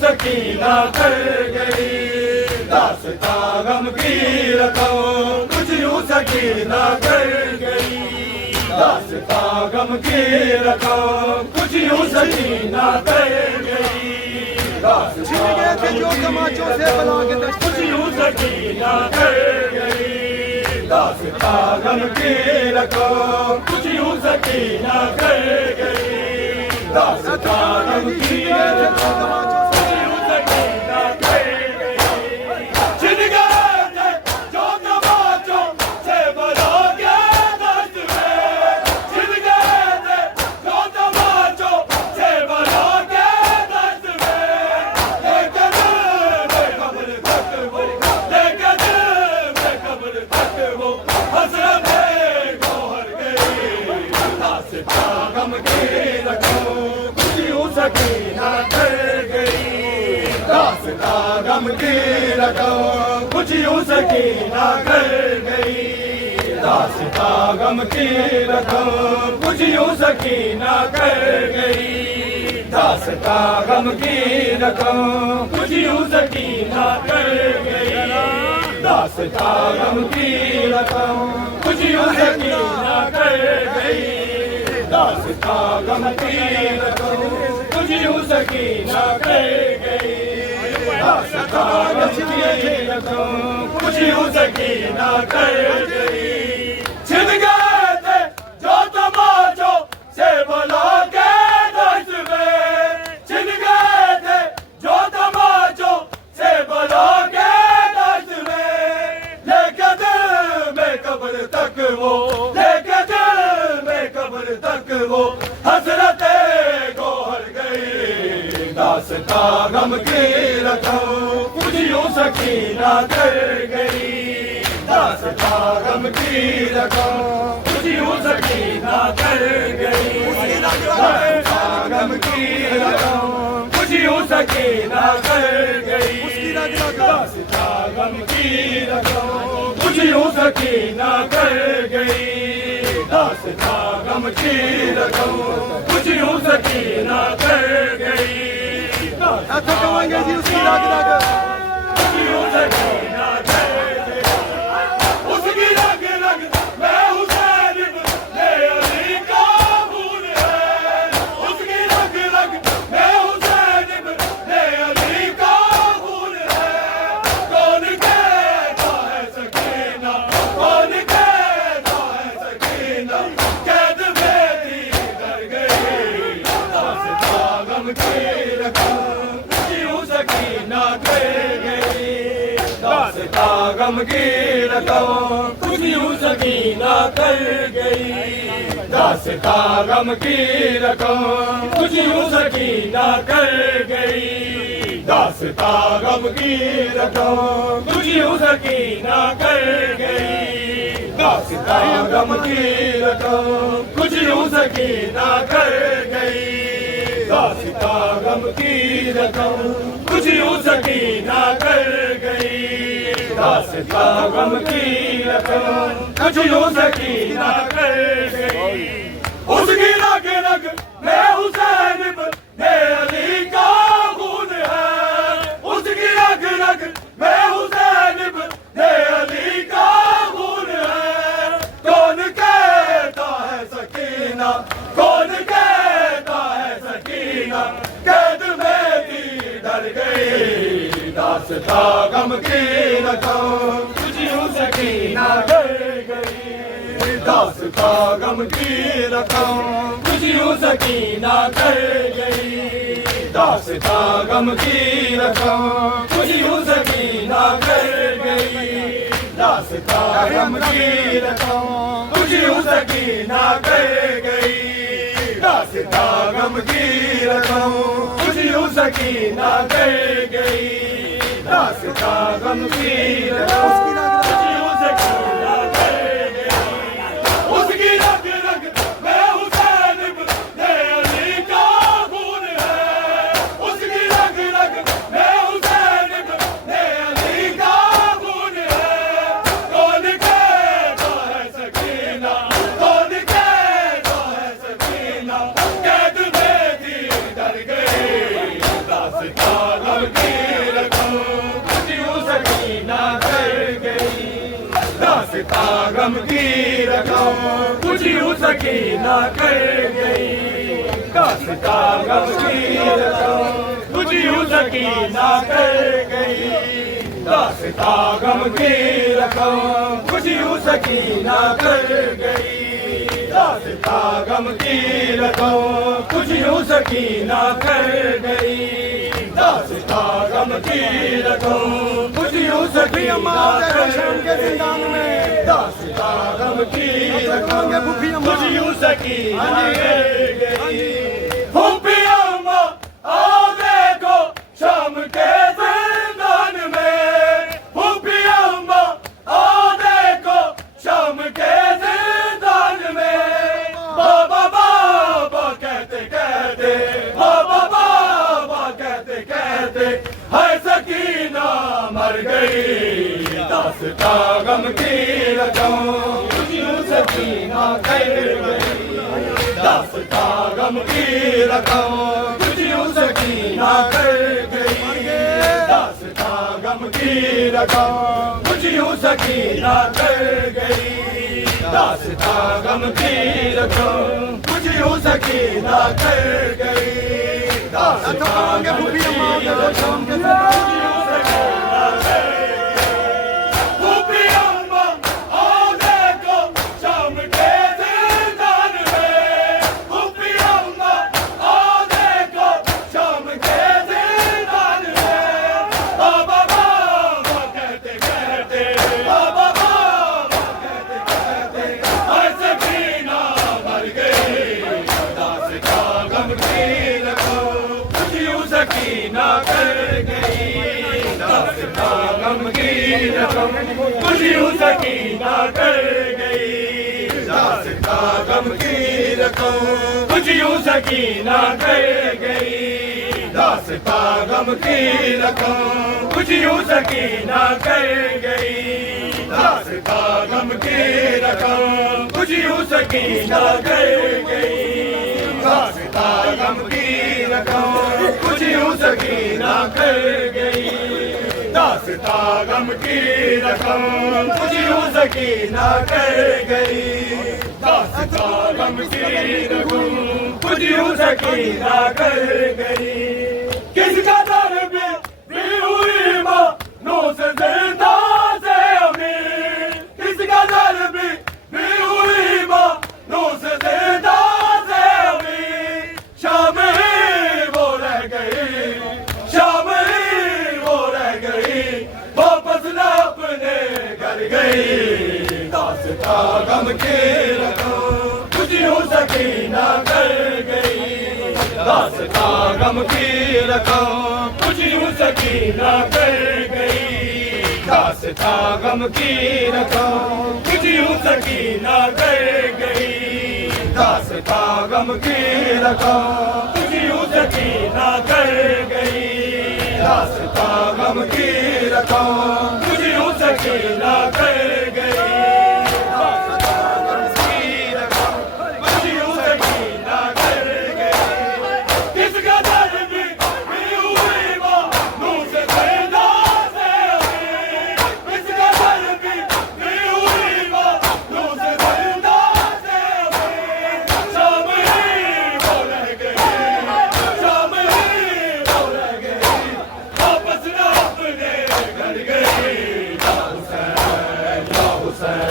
सकीना कर गई, दास्तां गम की रकम कुछ यूं सकीना कर गई, दास्तां गम की रकम कुछ यूं सकीना कर गई, दास्तां गम की रकम कुछ यूं सकीना कर गई, दास्तां गम की रकम कुछ यूं सकीना कर गई, दास्तां गम की रकम कुछ यूं सकीना कर गई, छिन गए थे जो तमाचों से बना के दस्त में, छिन गए थे जो तमाचों से बना के दस्त में, लेकिन बेखबर तक वो, लेकिन बेखबर तक वो हसरत गोहर गई, दास्तां गम की रकम कुछ यूं सकीना कर गई, दास्तां गम की रकम कुछ यूं सकीना कर गई, दास्तां गम की रकम कुछ यूं सकीना कर गई, दास्तां गम की रकम कुछ यूं सकीना कर गई, दास्तां गम की रकम कुछ यूं सकीना कर गई, दास्तां गम की रकम कुछ यूं सकीना कर गई, दास्तां गम की रकम कुछ यूं सकीना कर गई, छिन गए थे जो तमाचों से बना के दस्त में, छिन गए थे जो तमाचों से बना के दस्त में, लेके दिल में कब्र तक वो, लेके दिल में कब्र तक वो हसरत गोहर गई, दास्तां गम की रकम कुछ यूं सकीना कर गई, दास्तां गम की रकम कुछ यूं सकीना कर गई, दास्तां गम की रकम कुछ यूं सकीना कर गई, दास्तां गम की रकम कुछ यूं सकीना कर गई, दास्तां गम की रकम कुछ यूं सकीना कर गई, दास्तां गम की कुछ यूं सकीना कर गई, उसकी रग रग में हुसैन इब्ने अली का खून है, उसकी रग रग में हुसैन इब्ने अली का खून है, कौन कहता है सकीना, कौन कहता है सकीना, कैद में थी डर गई, दास्तां गम की रकम कुछ यूं सकीना कर गई, दास्तां गम की रकम कुछ यूं सकीना कर गई, दास्तां गम की रकम कुछ यूं सकीना कर गई, दास्तां गम की रकम कुछ यूं सकीना कर गई, दास्तां गम की रकम कुछ यूं सकीना कर गई, दास्तां गम की रकम कुछ यूं सकीना कर गई, दास्तां गम की रकम कुछ यूं सकीना कर गई, उसकी रग रग में हुसैन इब्ने अली का खून है, उसकी रग रग में हुसैन इब्ने अली का खून है, कौन कहता है सकीना, कौन कहता है सकीना, कैद में थी डर गई, दास्तां गम की रकम कुछ यूं सकीना कर गई, दास्तां गम की रकम कुछ यूं सकीना कर गई, दास्तां गम की रकम कुछ यूं सकीना कर गई, दास्तां गम की रकम कुछ यूं सकीना कर गई, दास्तां गम की रकम कुछ यूं सकीना कर गई, दास्तां गम की रकम कुछ यूं सकीना कर गई, उसकी रग रग में हुसैन इब्ने अली का खून है, उसकी रग रग में हुसैन इब्ने अली का खून है, कौन कहता है सकीना, कौन कहता है सकीना, कैद में थी डर गई, दास्तां गम की रकम कुछ यूं सकीना कर गई। दास्तां गम की रकम कुछ यूं सकीना कर गई। दास्तां गम की रकम कुछ यूं सकीना कर गई। दास्तां गम की रकम कुछ यूं सकीना कर गई। दास्तां गम की रकम कुछ यूं सकीना कर गई। दास्तां गम की रकम कुछ यूं सकीना कर गई। दास्तां गम की रकम कुछ यूं सकीना कर गई। फूफी अम्मा आओ देखो शाम के ज़िंदान में। फूफी अम्मा आओ देखो शाम के ज़िंदान में। बाबा बाबा कहते कहते, बाबा बाबा कहते कहते हाय सकीना मर गई। दास्तां गम की रकम कुछ यूं सकीना कर गई। दास्तां गम की रकम कुछ यूं सकीना कर गई। दास्तां गम की रकम कुछ यूं सकीना कर गई। दास्तां गम की रकम कुछ यूं सकीना कर गई। दास्तां गम की रकम कुछ यूं सकीना कर गई। फूफी अम्मा आओ देखो शाम के ज़िंदान में। फूफी अम्मा आओ देखो शाम के ज़िंदान में। बाबा बाबा कहते कहते, बाबा बाबा कहते कहते हाय सकीना मर गई। दास्तां गम की रकम कुछ यूं सकीना कर गई। दास्तां गम की रकम कुछ यूं सकीना कर गई। दास्तां गम की रकम कुछ यूं सकीना कर गई। दास्तां गम की रकम कुछ यूं सकीना कर गई। दास्तां गम की रकम कुछ यूं सकीना कर गई। दास्तां गम की रकम कुछ यूं सकीना कर गई। दास्तां गम की रकम कुछ यूं सकीना कर गई। दास्तां गम की रकम कुछ यूं सकीना कर गई। किसका दर पे भी हुई माँ नो से जिंदा से अमीर। किसका दर पे भी हुई माँ नो से जिंदा से अमीर। शाम ही वो रह गई, शाम ही वो रह गई, वापस न अपने घर गई। दास्तां गम की रकम कुछ यूं सकीना कर गई। दास्तां गम की रकम कुछ यूं सकीना कर गई। दास्तां गम की रकम कुछ यूं सकीना कर गई। दास्तां गम की रकम कुछ यूं सकीना कर गई। दास्तां गम की रकम कुछ यूं सकीना कर गई। दास्तां गम की रकम कुछ यूं सकीना कर गई। किसका दर भी हुई माँ नूर से जिंदा से अमीर। किसका दर भी हुई माँ नूर से जिंदा से अमीर। शाम ही वो रह गई, शाम ही वो रह गई, वापस न अपने घर गई। या हुसैन, या हुसैन।